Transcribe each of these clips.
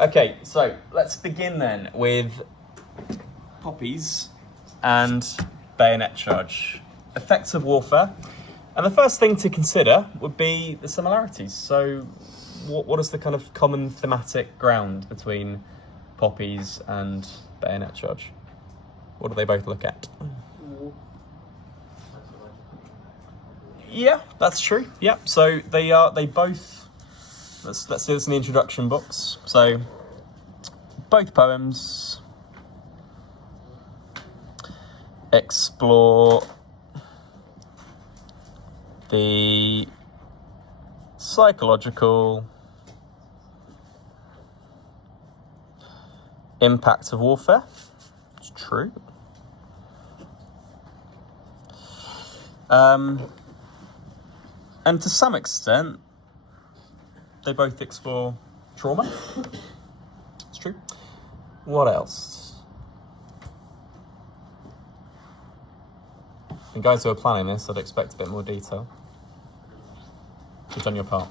Okay, so let's begin then with Poppies and Bayonet charge. Effects of warfare. And the first thing to consider would be the similarities. So what is the kind of common thematic ground between Poppies and Bayonet charge? What do they both look at? Yeah, that's true. Yeah, so they both, let's do this in the introduction box. So both poems explore the psychological impact of warfare. It's true. And to some extent, they both explore trauma. It's true. What else? And guys who are planning this, I'd expect a bit more detail. You've done your part.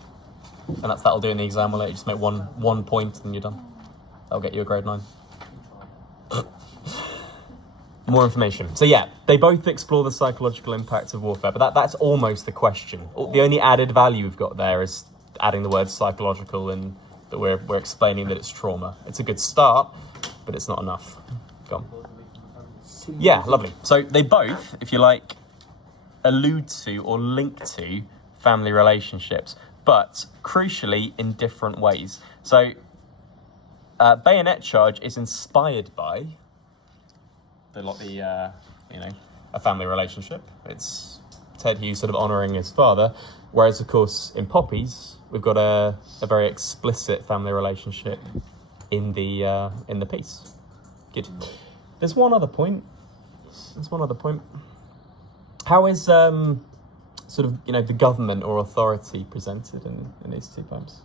And that'll do in the exam, will it? You just make one point and you're done. That'll get you a grade 9. More information. So yeah, they both explore the psychological impact of warfare, but that's almost the question. The only added value we've got there is adding the word psychological and that we're explaining that it's trauma. It's a good start, but it's not enough. Go on. Yeah, lovely. So they both, if you like, allude to or link to family relationships, but crucially in different ways. So Bayonet charge is inspired by a family relationship. It's Ted Hughes sort of honouring his father, whereas of course in Poppies we've got a very explicit family relationship in the piece. Good. There's one other point. How is sort of the government or authority presented in these two poems?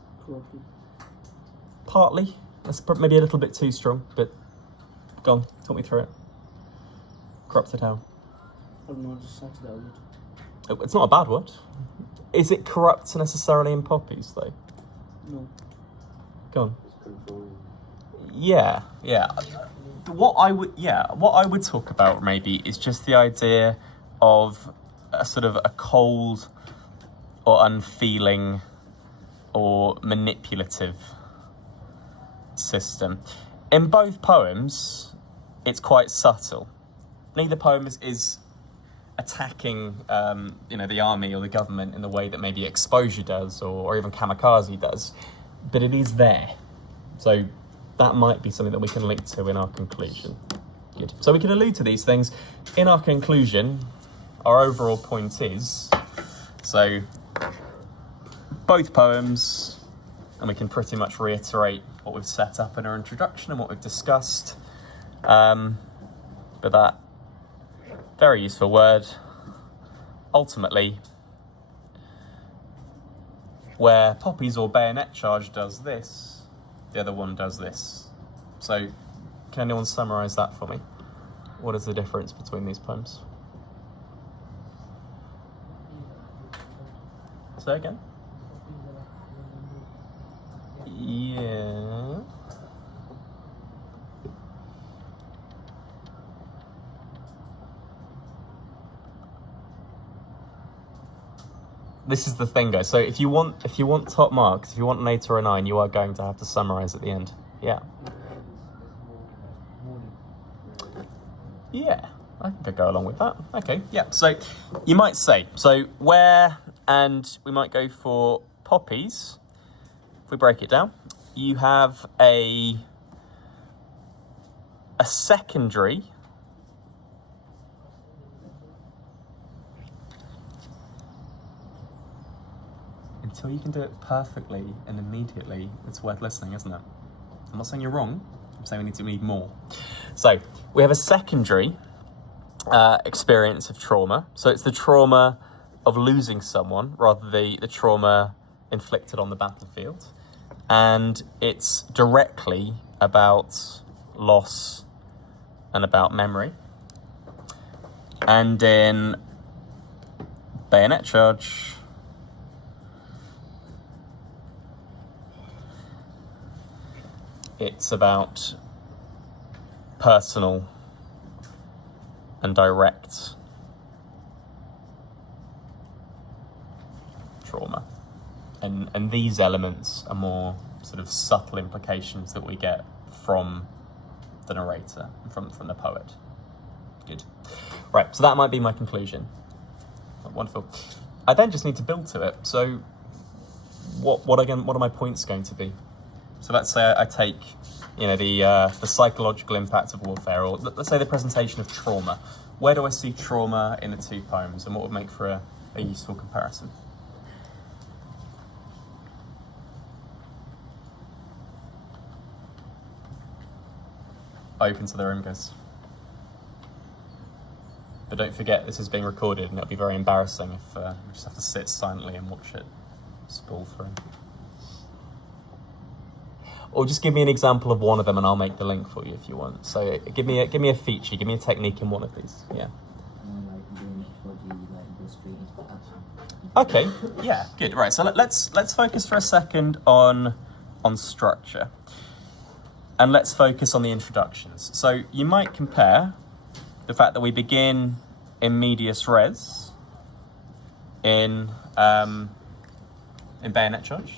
Partly. That's maybe a little bit too strong, but go on, talk me through it. Corrupted how? I don't know, I just cited that word. It's not a bad word. Is it corrupt necessarily in Poppies, though? No. Go on. Yeah. What I would talk about maybe is just the idea of a sort of a cold or unfeeling or manipulative system. In both poems, it's quite subtle. Neither poem is attacking, the army or the government in the way that maybe Exposure does or even Kamikaze does, but it is there. So that might be something that we can link to in our conclusion. Good. So we can allude to these things in our conclusion. Our overall point is, so both poems, and we can pretty much reiterate what we've set up in our introduction and what we've discussed. But that very useful word, ultimately, where Poppies or Bayonet charge does this, the other one does this. So can anyone summarise that for me? What is the difference between these poems? Say again? Yeah. This is the thing, guys. So if you want top marks, if you want an 8 or a 9, you are going to have to summarise at the end. Yeah. Yeah, I think I'd go along with that. Okay, yeah. So you might say, and we might go for Poppies. If we break it down, you have a secondary until you can do it perfectly and immediately, it's worth listening, isn't it? I'm not saying you're wrong, I'm saying we need more. So we have a secondary experience of trauma. So it's the trauma of losing someone rather than the trauma inflicted on the battlefield. And it's directly about loss and about memory. And in Bayonet charge, it's about personal and direct trauma. And these elements are more sort of subtle implications that we get from the narrator, from the poet. Good. Right, so that might be my conclusion. Wonderful. I then just need to build to it. So what are my points going to be? So let's say I take, the psychological impact of warfare, or let's say the presentation of trauma. Where do I see trauma in the two poems, and what would make for a useful comparison? Open to the room, guys. But don't forget, this is being recorded, and it'll be very embarrassing if we just have to sit silently and watch it spool through. Or just give me an example of one of them, and I'll make the link for you if you want. So give me a feature, give me a technique in one of these. Yeah. Okay. Yeah. Good. Right. So let's focus for a second on structure, and let's focus on the introductions. So you might compare the fact that we begin in medias res in Bayonet Charge.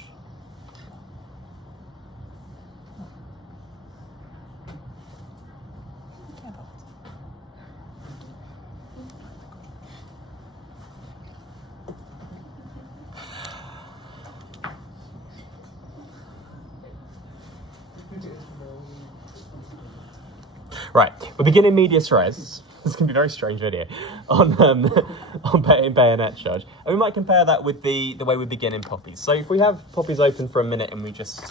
Right, we begin in medias res. This is going to be a very strange video on Bayonet Charge. And we might compare that with the way we begin in Poppies. So if we have Poppies open for a minute and we just,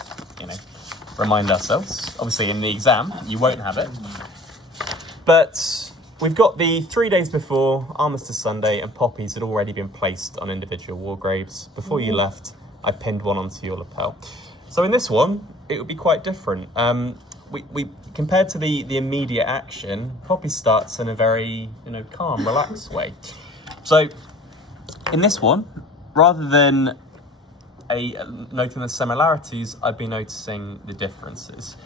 remind ourselves. Obviously in the exam, you won't have it. But we've got the 3 days before, Armistice Sunday, and Poppies had already been placed on individual war graves. Before you left, I pinned one onto your lapel. So in this one, it would be quite different. We compared to the immediate action, Poppy starts in a very calm, relaxed way. So in this one, rather than noting the similarities, I'd be noticing the differences.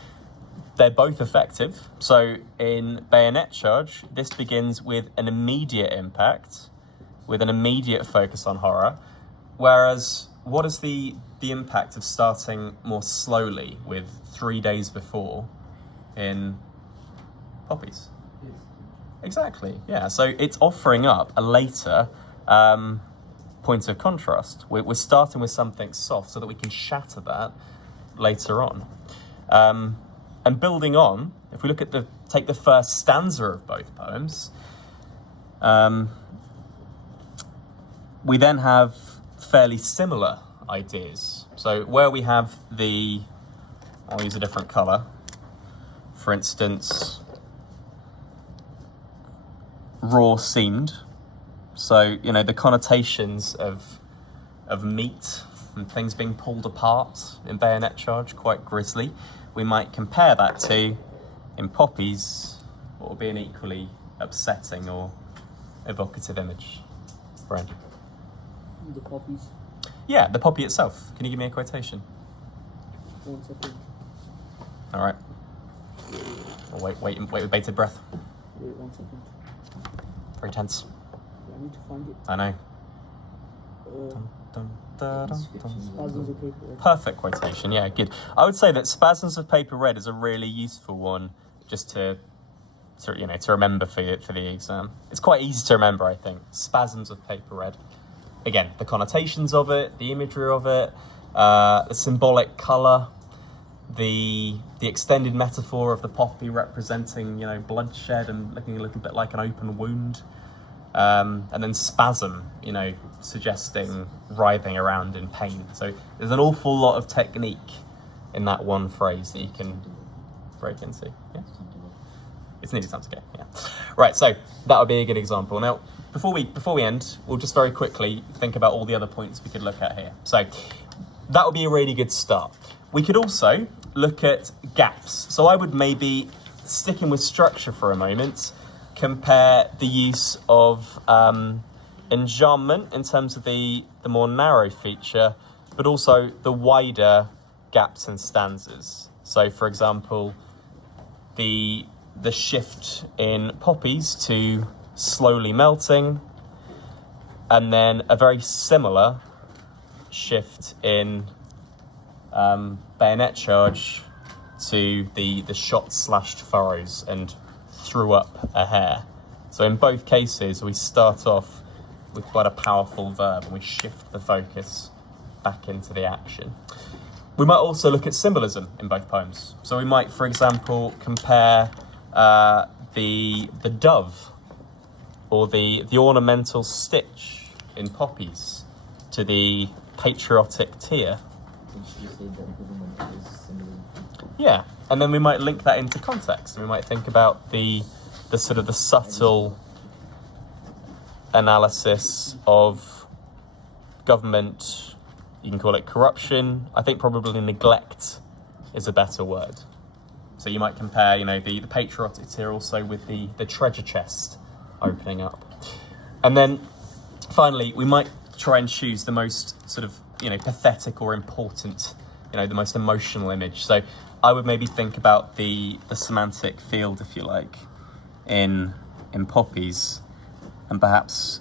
They're both effective. So in Bayonet Charge, this begins with an immediate impact, with an immediate focus on horror, whereas what is the impact of starting more slowly with 3 days before in Poppies? Yes. Exactly, yeah. So it's offering up a later point of contrast. We're starting with something soft so that we can shatter that later on. And building on, if we look at take the first stanza of both poems, we then have fairly similar ideas. So where we have I'll use a different colour. For instance, raw seamed. So, the connotations of meat and things being pulled apart in Bayonet Charge, quite grisly. We might compare that to, in Poppies, what will be an equally upsetting or evocative image. Brian? The Poppies. Yeah, the poppy itself. Can you give me a quotation? 1 second. All right. Wait with bated breath. Wait 1 second. Very tense. I need to find it. I know. Spasms of Paper Red. Perfect quotation. Yeah, good. I would say that Spasms of Paper Red is a really useful one, just to remember for the exam. It's quite easy to remember, I think. Spasms of Paper Red. Again, the connotations of it, the imagery of it, the symbolic colour, the extended metaphor of the poppy representing, bloodshed and looking a little bit like an open wound. And then spasm, suggesting writhing around in pain. So there's an awful lot of technique in that one phrase that you can break into. Yeah? It's nearly time to go, yeah. Right, so that would be a good example. Now, before we end, we'll just very quickly think about all the other points we could look at here. So that would be a really good start. We could also look at gaps. So I would maybe, sticking with structure for a moment, compare the use of enjambment in terms of the more narrow feature, but also the wider gaps and stanzas. So, for example, the shift in Poppies to slowly melting, and then a very similar shift in Bayonet charge to the shot slashed furrows and threw up a hair. So in both cases, we start off with quite a powerful verb and we shift the focus back into the action. We might also look at symbolism in both poems. So we might, for example, compare the dove or the ornamental stitch in Poppies to the patriotic tear. Yeah, and then we might link that into context, and we might think about the sort of the subtle analysis of government. You can call it corruption. I think probably neglect is a better word. So you might compare, the patriotic tear also with the treasure chest opening up. And then finally, we might try and choose the most sort of, pathetic or important, the most emotional image. So I would maybe think about the semantic field, if you like, in Poppies, and perhaps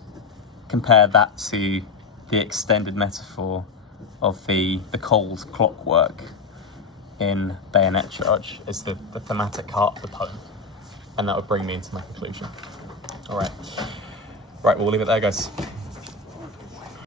compare that to the extended metaphor of the cold clockwork in Bayonet charge as the thematic heart of the poem. And that would bring me into my conclusion. All right. Right, we'll leave it there, guys.